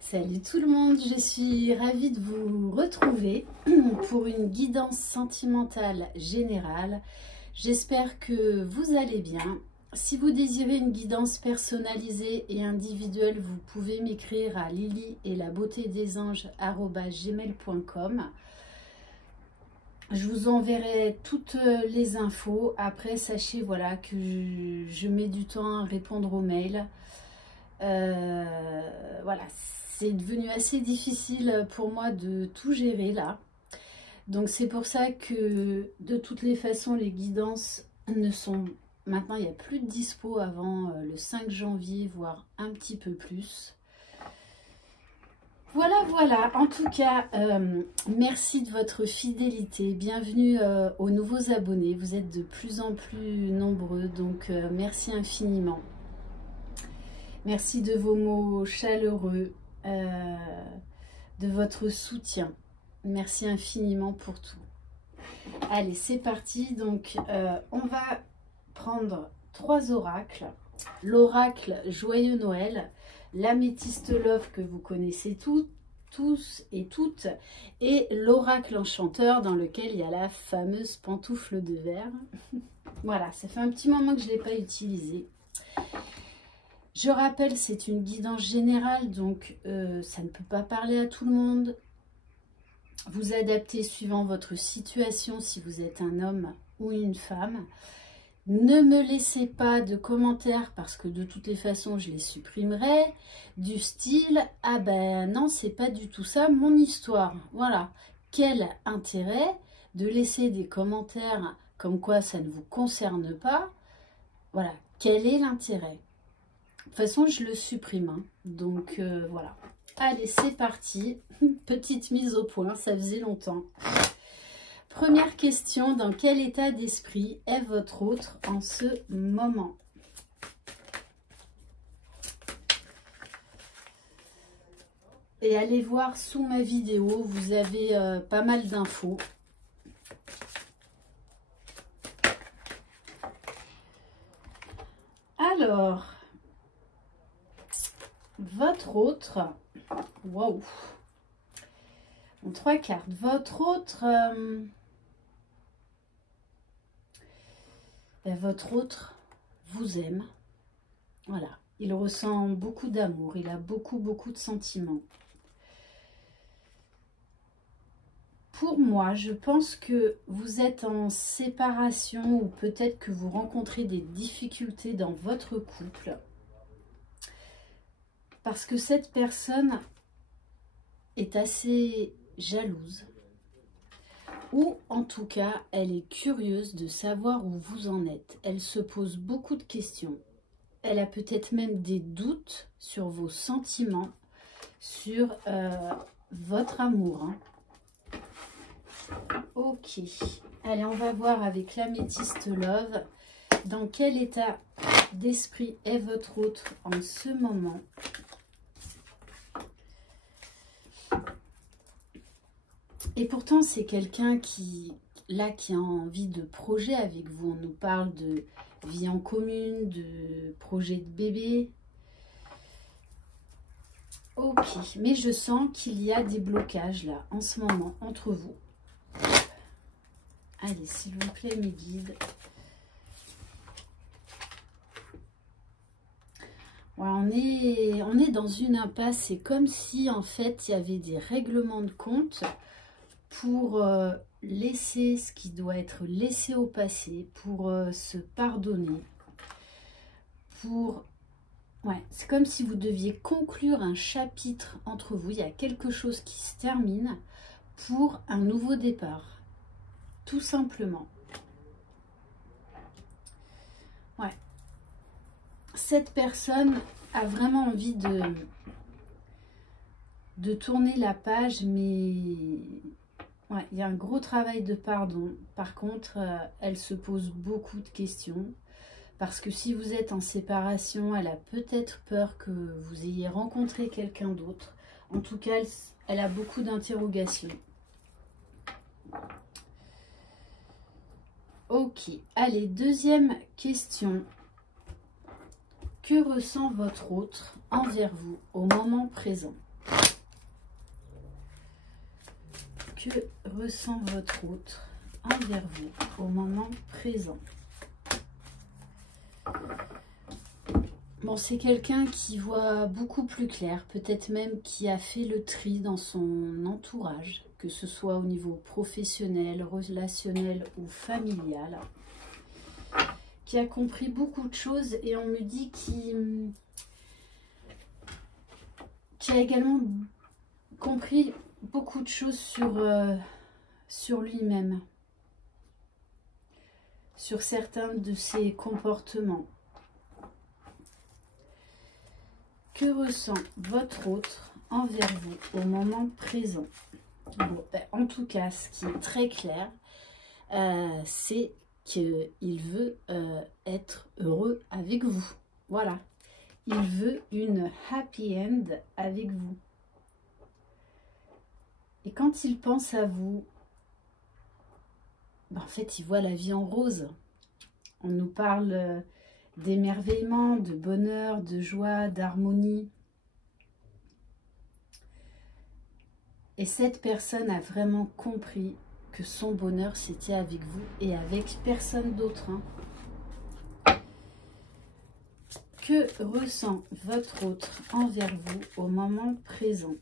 Salut tout le monde, je suis ravie de vous retrouver pour une guidance sentimentale générale. J'espère que vous allez bien. Si vous désirez une guidance personnalisée et individuelle, vous pouvez m'écrire à lily-et-la-beauté-des-anges@gmail.com. Je vous enverrai toutes les infos. Après, sachez voilà, que je mets du temps à répondre aux mails. Voilà, c'est devenu assez difficile pour moi de tout gérer là. Donc c'est pour ça que de toutes les façons, les guidances ne sont... Maintenant, il n'y a plus de dispo avant le 5 janvier, voire un petit peu plus. Voilà. En tout cas, merci de votre fidélité. Bienvenue aux nouveaux abonnés. Vous êtes de plus en plus nombreux, donc merci infiniment. Merci de vos mots chaleureux, de votre soutien. Merci infiniment pour tout. Allez, c'est parti. Donc, on va prendre 3 oracles. L'oracle Joyeux Noël, l'améthyste love que vous connaissez tous et toutes, et l'oracle enchanteur dans lequel il y a la fameuse pantoufle de verre. Voilà, ça fait un petit moment que je ne l'ai pas utilisée. Je rappelle, c'est une guidance générale, donc ça ne peut pas parler à tout le monde. Vous adaptez suivant votre situation, si vous êtes un homme ou une femme. Ne me laissez pas de commentaires parce que de toutes les façons, je les supprimerai. Du style, ah ben non, c'est pas du tout ça mon histoire. Voilà. Quel intérêt de laisser des commentaires comme quoi ça ne vous concerne pas? Voilà. Quel est l'intérêt? De toute façon, je le supprime. Hein. Donc, voilà. Allez, c'est parti. Petite mise au point, ça faisait longtemps. Première question, dans quel état d'esprit est votre autre en ce moment? Et allez voir sous ma vidéo, vous avez pas mal d'infos. Alors... votre autre, waouh, 3 cartes. Votre autre, vous aime. Voilà, il ressent beaucoup d'amour, il a beaucoup de sentiments. Pour moi, je pense que vous êtes en séparation ou peut-être que vous rencontrez des difficultés dans votre couple. Parce que cette personne est assez jalouse. Ou en tout cas, elle est curieuse de savoir où vous en êtes. Elle se pose beaucoup de questions. Elle a peut-être même des doutes sur vos sentiments, sur votre amour. Hein. Ok. Allez, on va voir avec l'améthyste love. Dans quel état d'esprit est votre autre en ce moment ? Et pourtant, c'est quelqu'un qui a envie de projet avec vous. On nous parle de vie en commune, de projet de bébé. Ok, mais je sens qu'il y a des blocages là, en ce moment, entre vous. Allez, s'il vous plaît, mes guides. Ouais, on est dans une impasse. C'est comme si, en fait, il y avait des règlements de compte pour laisser ce qui doit être laissé au passé, pour se pardonner, pour... Ouais, c'est comme si vous deviez conclure un chapitre entre vous. Il y a quelque chose qui se termine pour un nouveau départ, tout simplement. Ouais. Cette personne a vraiment envie de tourner la page, mais... Ouais, il y a un gros travail de pardon. Par contre, elle se pose beaucoup de questions. Parce que si vous êtes en séparation, elle a peut-être peur que vous ayez rencontré quelqu'un d'autre. En tout cas, elle a beaucoup d'interrogations. Ok, allez, deuxième question. Que ressent votre autre envers vous au moment présent ? Que ressent votre autre envers vous au moment présent? Bon, c'est quelqu'un qui voit beaucoup plus clair, peut-être même qui a fait le tri dans son entourage, que ce soit au niveau professionnel, relationnel ou familial, qui a compris beaucoup de choses et on me dit qu'il a également compris beaucoup de choses sur lui-même, sur certains de ses comportements. Que ressent votre autre envers vous au moment présent? Bon, ben, en tout cas, ce qui est très clair, c'est qu'il veut être heureux avec vous. Voilà. Il veut une happy end avec vous. Et quand il pense à vous, ben, en fait, il voit la vie en rose. On nous parle d'émerveillement, de bonheur, de joie, d'harmonie. Et cette personne a vraiment compris que son bonheur, c'était avec vous et avec personne d'autre. Hein. Que ressent votre autre envers vous au moment présent?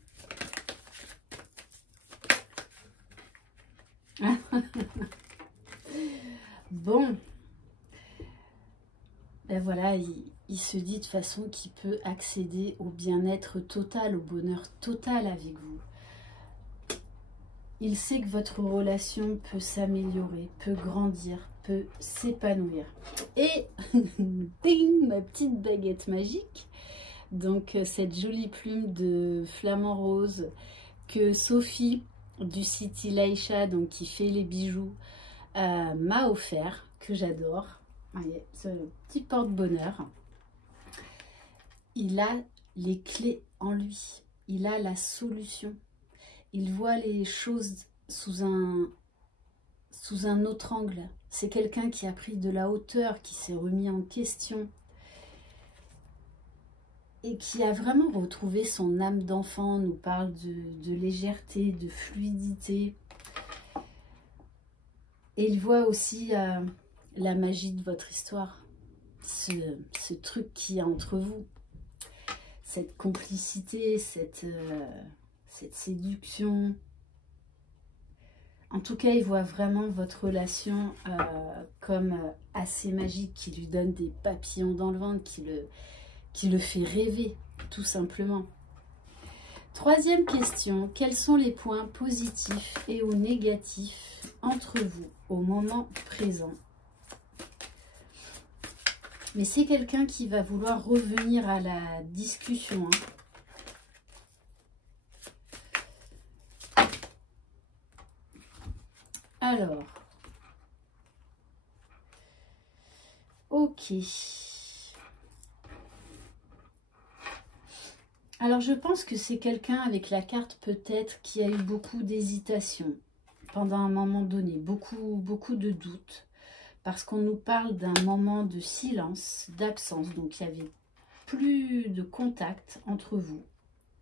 Bon. Ben voilà, il se dit de façon qu'il peut accéder au bien-être total, au bonheur total avec vous. Il sait que votre relation peut s'améliorer, peut grandir, peut s'épanouir. Et, ding, ma petite baguette magique. Donc, cette jolie plume de flamant rose que Sophie du site Ilaïcha, donc qui fait les bijoux, m'a offert, que j'adore. Ce petit porte-bonheur, il a les clés en lui, il a la solution, il voit les choses sous un autre angle. C'est quelqu'un qui a pris de la hauteur, qui s'est remis en question et qui a vraiment retrouvé son âme d'enfant. On nous parle de légèreté, de fluidité. Et il voit aussi la magie de votre histoire, ce truc qu'il y a entre vous, cette complicité, cette séduction. En tout cas, il voit vraiment votre relation comme assez magique, qui lui donne des papillons dans le ventre, qui le fait rêver, tout simplement. Troisième question, quels sont les points positifs et ou négatifs entre vous au moment présent? Mais c'est quelqu'un qui va vouloir revenir à la discussion. Hein. Alors, ok. Alors, je pense que c'est quelqu'un avec la carte peut-être qui a eu beaucoup d'hésitation pendant un moment donné, beaucoup de doutes. Parce qu'on nous parle d'un moment de silence, d'absence. Donc, il n'y avait plus de contact entre vous.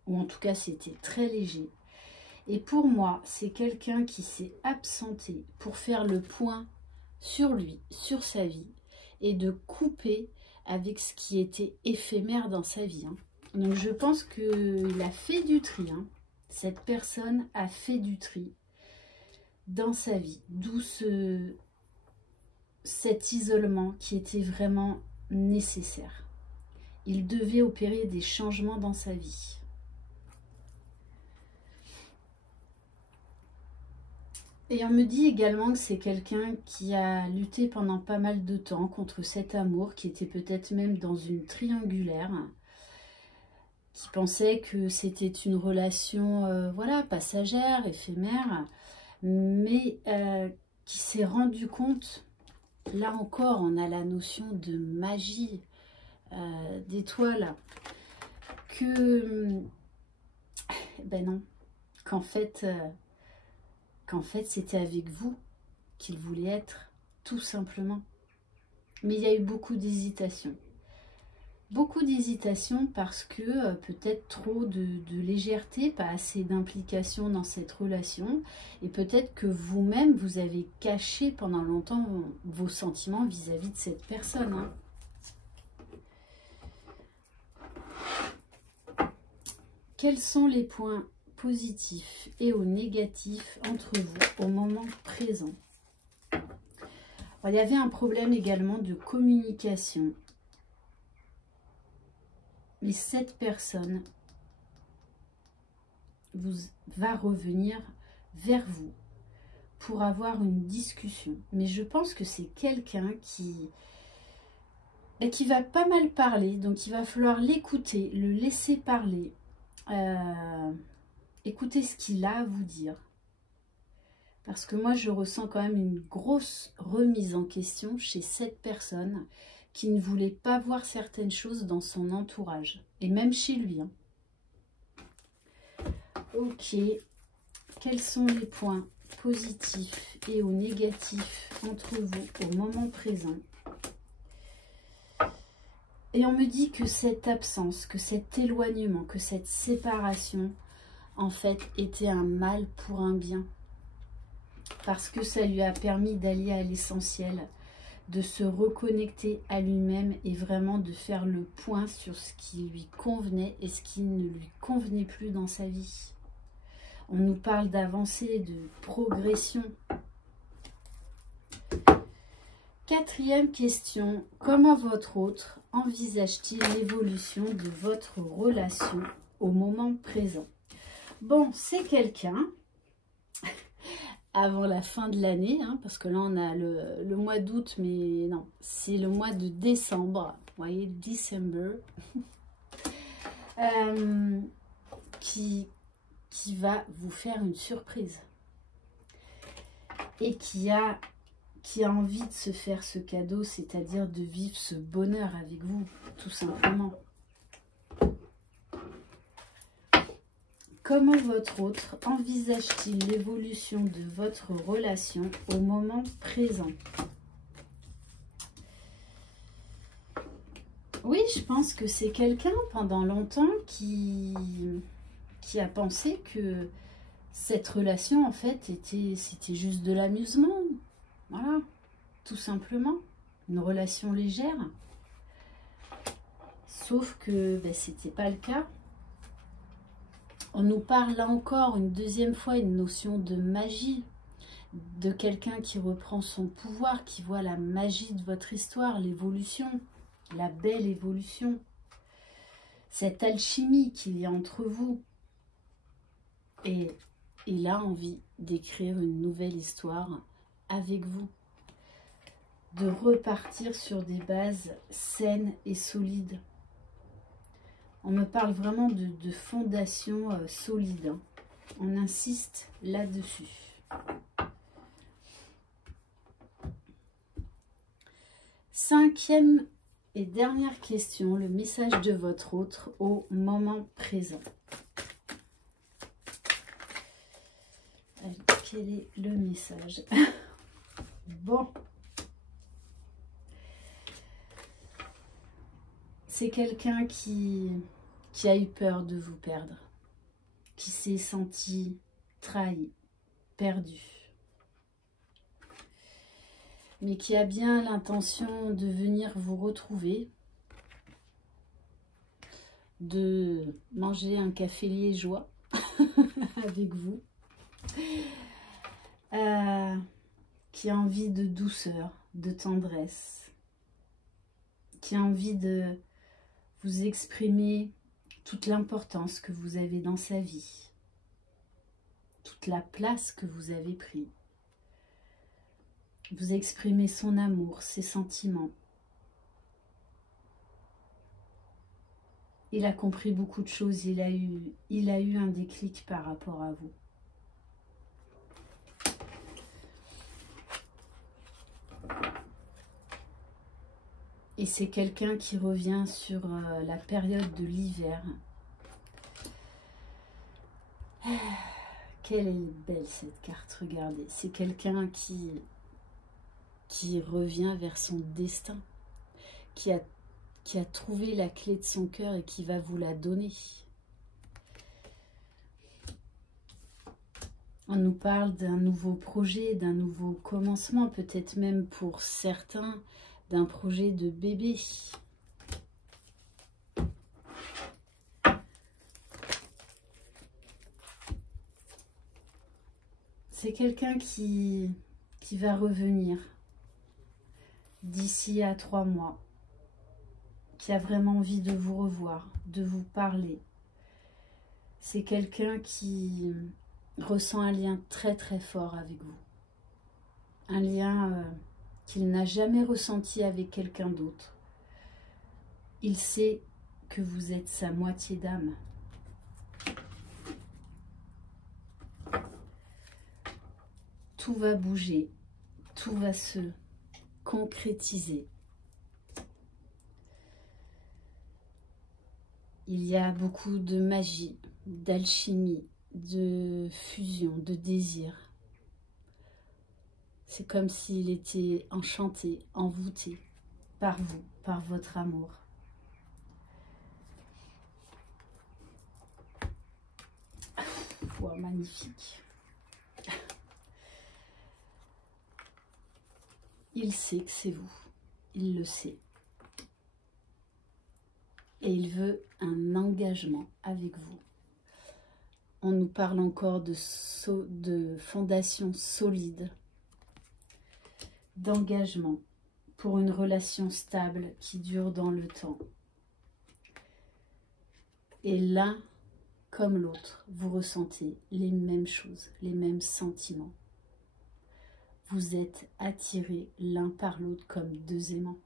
Ou en tout cas, c'était très léger. Et pour moi, c'est quelqu'un qui s'est absenté pour faire le point sur lui, sur sa vie. Et de couper avec ce qui était éphémère dans sa vie. Hein. Donc, je pense qu'il a fait du tri. Hein. Cette personne a fait du tri dans sa vie. D'où cet isolement qui était vraiment nécessaire. Il devait opérer des changements dans sa vie. Et on me dit également que c'est quelqu'un qui a lutté pendant pas mal de temps contre cet amour, qui était peut-être même dans une triangulaire, qui pensait que c'était une relation voilà, passagère, éphémère, mais qui s'est rendu compte. Là encore, on a la notion de magie, d'étoile, que, ben non, qu'en fait c'était avec vous qu'il voulait être, tout simplement. Mais il y a eu beaucoup d'hésitation. Beaucoup d'hésitation parce que peut-être trop de légèreté, pas assez d'implication dans cette relation. Et peut-être que vous-même, vous avez caché pendant longtemps vos sentiments vis-à-vis de cette personne. Hein. Quels sont les points positifs et ou négatifs entre vous au moment présent? Alors, il y avait un problème également de communication. Mais cette personne va revenir vers vous pour avoir une discussion. Mais je pense que c'est quelqu'un qui va pas mal parler. Donc il va falloir l'écouter, le laisser parler. Écoutez ce qu'il a à vous dire. Parce que moi je ressens quand même une grosse remise en question chez cette personne qui ne voulait pas voir certaines choses dans son entourage. Et même chez lui. Hein. Ok. Quels sont les points positifs et ou négatifs entre vous au moment présent? Et on me dit que cette absence, que cet éloignement, que cette séparation, en fait, était un mal pour un bien. Parce que ça lui a permis d'aller à l'essentiel, de se reconnecter à lui-même et vraiment de faire le point sur ce qui lui convenait et ce qui ne lui convenait plus dans sa vie. On nous parle d'avancée, de progression. Quatrième question, comment votre autre envisage-t-il l'évolution de votre relation au moment présent? Bon, c'est quelqu'un, avant la fin de l'année, hein, parce que là on a le mois d'août, mais non, c'est le mois de décembre, vous voyez, December, qui va vous faire une surprise et qui a envie de se faire ce cadeau, c'est-à-dire de vivre ce bonheur avec vous, tout simplement. Comment votre autre envisage-t-il l'évolution de votre relation au moment présent? Oui, je pense que c'est quelqu'un pendant longtemps qui a pensé que cette relation, en fait, c'était juste de l'amusement. Voilà, tout simplement. Une relation légère. Sauf que ben, c'était pas le cas. On nous parle là encore une deuxième fois une notion de magie, de quelqu'un qui reprend son pouvoir, qui voit la magie de votre histoire, l'évolution, la belle évolution, cette alchimie qu'il y a entre vous. Et il a envie d'écrire une nouvelle histoire avec vous, de repartir sur des bases saines et solides. On me parle vraiment de fondation solide. Hein. On insiste là-dessus. Cinquième et dernière question, le message de votre autre au moment présent. Quel est le message? Bon. C'est quelqu'un qui a eu peur de vous perdre, qui s'est senti trahi, perdu, mais qui a bien l'intention de venir vous retrouver, de manger un café liégeois avec vous, qui a envie de douceur, de tendresse, qui a envie de vous exprimer toute l'importance que vous avez dans sa vie, toute la place que vous avez pris. Vous exprimez son amour, ses sentiments. Il a compris beaucoup de choses, il a eu un déclic par rapport à vous. Et c'est quelqu'un qui revient sur la période de l'hiver. Quelle est belle cette carte, regardez. C'est quelqu'un qui revient vers son destin, qui a qui a trouvé la clé de son cœur et qui va vous la donner. On nous parle d'un nouveau projet, d'un nouveau commencement, peut-être même pour certains, d'un projet de bébé. C'est quelqu'un qui va revenir d'ici à 3 mois, qui a vraiment envie de vous revoir, de vous parler. C'est quelqu'un qui ressent un lien très très fort avec vous. Un lien qu'il n'a jamais ressenti avec quelqu'un d'autre. Il sait que vous êtes sa moitié d'âme. Tout va bouger, tout va se concrétiser. Il y a beaucoup de magie, d'alchimie, de fusion, de désir. C'est comme s'il était enchanté, envoûté par vous, par votre amour. Wow, magnifique. Il sait que c'est vous, il le sait. Et il veut un engagement avec vous. On nous parle encore de fondation solide, d'engagement pour une relation stable qui dure dans le temps. Et l'un comme l'autre, vous ressentez les mêmes choses, les mêmes sentiments. Vous êtes attirés l'un par l'autre comme deux aimants.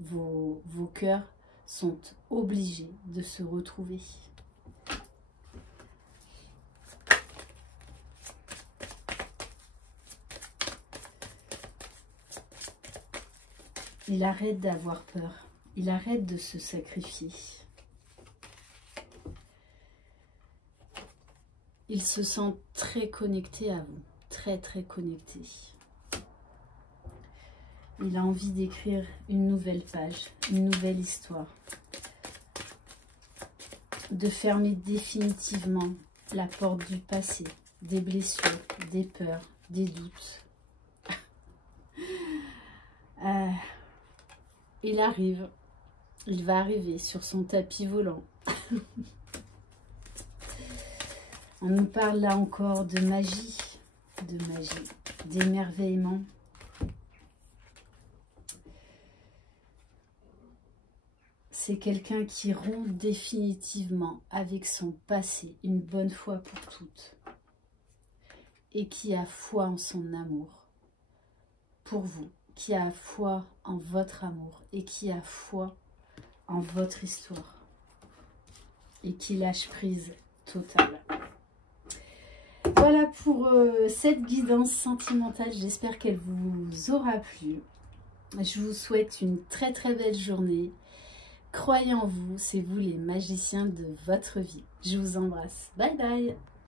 Vos cœurs sont obligés de se retrouver. Il arrête d'avoir peur, il arrête de se sacrifier. Il se sent très connecté à vous, très très connecté. Il a envie d'écrire une nouvelle page, une nouvelle histoire. De fermer définitivement la porte du passé, des blessures, des peurs, des doutes. Il arrive, il va arriver sur son tapis volant. On nous parle là encore de magie, d'émerveillement. C'est quelqu'un qui rompt définitivement avec son passé, une bonne fois pour toutes. Et qui a foi en son amour pour vous, qui a foi en votre amour et qui a foi en votre histoire. Et qui lâche prise totale. Voilà pour cette guidance sentimentale, j'espère qu'elle vous aura plu. Je vous souhaite une très très belle journée. Croyez en vous, c'est vous les magiciens de votre vie. Je vous embrasse. Bye bye.